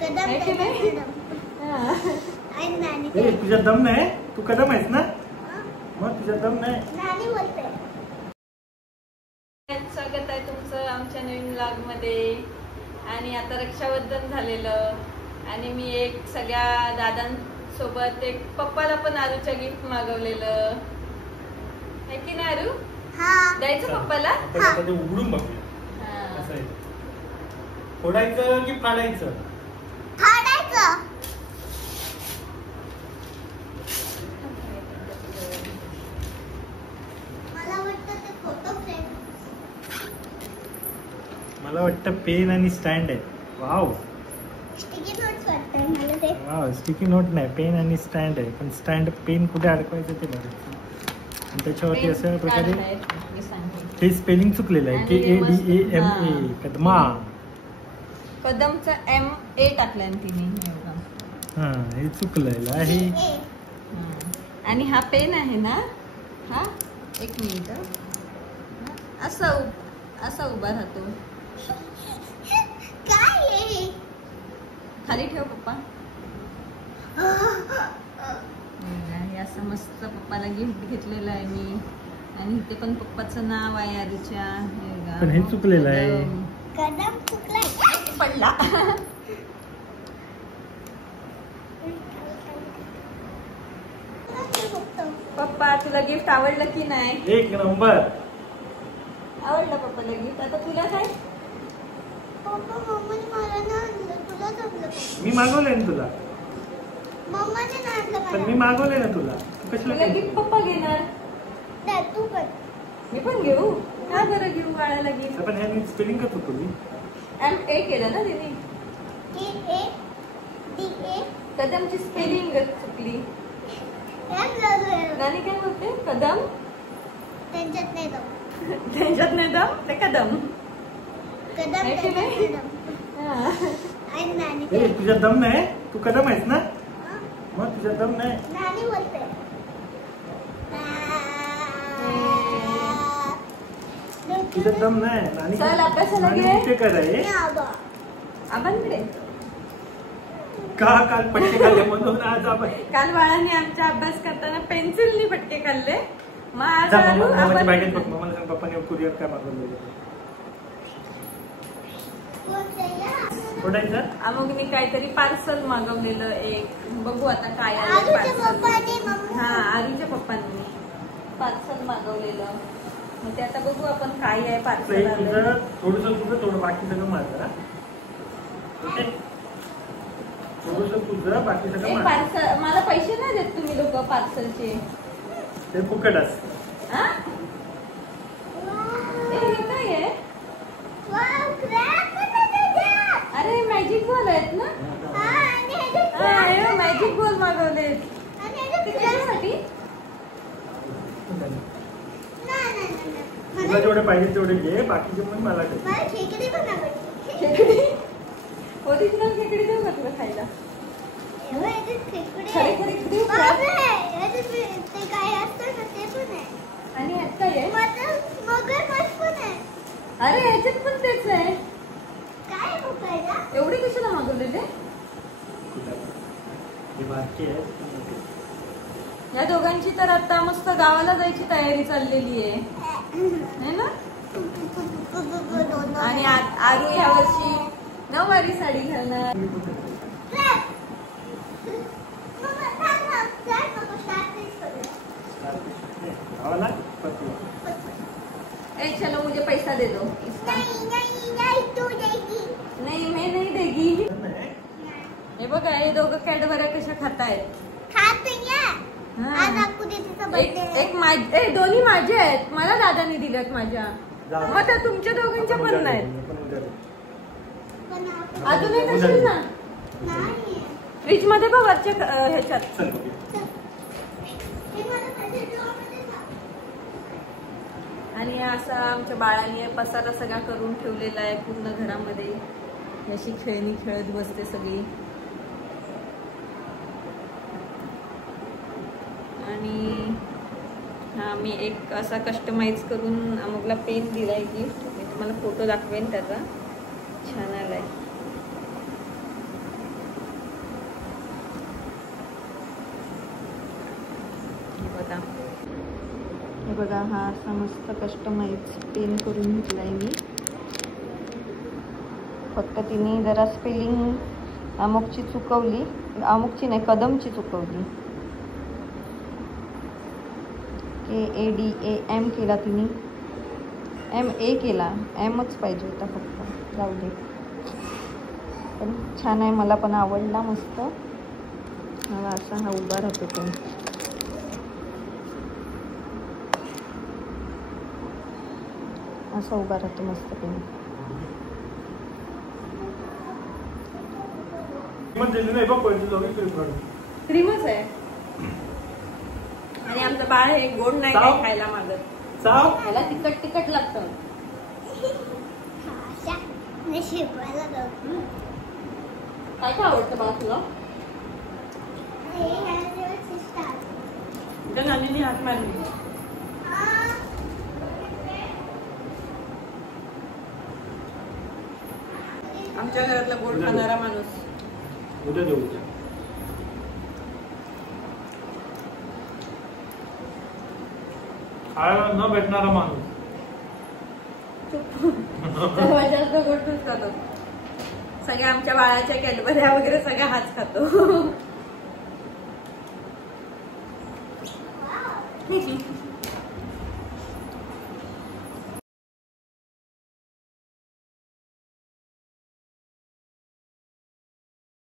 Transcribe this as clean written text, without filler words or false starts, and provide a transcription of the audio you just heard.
तुझ्या दम नाही, तू कदम आहेस ना, मग तुझ्या दम नाही. स्वागत आहे तुमचं आमच्या नवीन व्लॉग मध्ये. आणि आता रक्षाबंधन झालेलं आणि मी एक सगळ्या दादांसोबत एक पप्पाला पण आरूच्या गिफ्ट मागवलेलं आहे की नाही आरू? द्यायचं पप्पाला. उघडून बघूया कसं आहे. फोडायचं की फाडायचं? फाडायचं. मला वाटतं पेन आणि स्टँड आहे. वाव, स्टिकी नोट्स वाटतंय मला ते. वाव, स्टिकी नोट नाही, पेन आणि स्टँड आहे. पण स्टँड पेन कुठे अडकवायचं ते नाही. आणि त्याच्यावरती अशा प्रकारे हे स्पेलिंग चुकलेलं आहे. KADAMA, कदमा. कदमचा MA टाकल्या तिने. हा, हे चुकलेलं आहे. आणि हा पेन आहे ना, हा एक मिनिट, असा उभा राहतो. काय आहे? खाली ठेव पप्पा. हे असं मस्त पप्पाला गिफ्ट घेतलेलं आहे मी. आणि इथे पण पप्पाचं नाव आहे आरूच्या. पण हे चुकलेलं आहे. कदम चुकलाय, पडला. पप्पा तुला गिफ्ट आवडलं की नाही? एक नंबर आवडलं पप्पाला गिफ्ट. आता तुला काय? पप्पा मम्मीने मला नाही आणलं, तुला जमलं. मी मागवले ना तुला. मम्माने नाही आणलं पण मला. मी मागवले ना तुला. तुला गिफ्ट पप्पा घेणार. दे तू पण. मी पण घेऊ का बरं? घेऊ बाळाला गिफ्ट. पण ह्यानी स्पेलिंग का चुकवली? MA केलं ना तिने. KADA. कदमची स्पेलिंग चुकली. नानी काय बोलते? कदम. त्यांच्यात नाही दम. त्यांच्यात नाही दम, ते कदम. कदम आहे की नाही? आणि नानी. तुझ्या दम नाही, तू कदम आहेस ना, मग तुझ्या दम नाही. नानी बोलते. तुझ्या दम नाही. नानी चल अभ्यासाला घे. कुठे कराय आबांकडे. काल पट्टे खाल्ले म्हणून आज आपण. काल बाळाने आमचा अभ्यास करताना पेन्सिलनी पट्टे खाल्ले. मग आज बॅगेत बघ. मला सांग पप्पाने कुरिअर काय मागवलं. फोडायचं. मग मी काहीतरी पार्सल मागवलेलं एक. बघू आता काय आहे. हा, आरूच्या पप्पांनी पार्सल मागवलेलं. मग ते आता बघू आपण काय आहे पार्सल. थोडं बाकी सगळं माझं. ओके, थोडंसं तुझं बाकी सगळं पार्सल. मला पैसे नाही देत तुम्ही लोक पार्सलचे. ते फुकटच. हे काय आहे? अरे मॅजिक बॉल आहेत ना. मॅजिक बॉल मागवले. कशासाठी? तुला जेवढे पाहिजे तेवढे घे, बाकीचे पण मला दे. ओरिजिनल खेकडी देऊ का तुला खायला? आणि यात काय आहे? अरे याच्यात पण तेच आहे. एवढी कशाला मागवलेले? या दोघांची तर आता मस्त गावाला जायची तयारी चाललेली आहे ना. आणि आरू या वर्षी नऊवारी साडी घालणार. चलो मुझे पैसा दे दो. नहीं मैं नहीं देगी. हे बघा हे दोघं कॅडबऱ्या कशा खातायत. एक दोन्ही माझे आहेत. मला दादानी दिलेत माझ्या. मग त्या तुमच्या दोघांच्या पण नाहीत. अजून एक असेल ना फ्रीज मध्ये बघ वरच्या ह्याच्यात. आणि असा आमच्या बाळाने पसारा सगळा करून ठेवलेला आहे पूर्ण घरामध्ये. अशी खेळणी खेळत बसते सगळी. आणि हा मी एक असा कस्टमाइज करून अमुकला पेन दिलाय गिफ्ट. मी तुम्हाला फोटो दाखवेन त्याचा. छान आलाय. बघा हा असा मस्त कस्टमाइज पेन करून घेतलाय मी. फक्त तिने जरा स्पेलिंग अमुकची चुकवली, अमुकची नाही कदमची चुकवली. KADAM केला तिने, MA केला, Mच पाहिजे होता फक्त. जाऊ दे, पण छान आहे, मला पण आवडला मस्त. मला असा हा उभा राहतो पण असा उभा राहतो मस्त पेन. क्रीमच आहे. आणि आमचं बाळ हे गोड नाही काय खायला मागत, त्याला तिखट तिखट लागतं. काय काय आवडतं बाळ तुला? नानीने हात मारली. आमच्या घरातला गोड खाणारा माणूस. उद्या देऊ. उद्या खायला न भेटणारा माणूस. जास्त गोड खातो. सगळ्या आमच्या बाळाच्या कॅडबऱ्या वगैरे सगळ्या हाच खातो.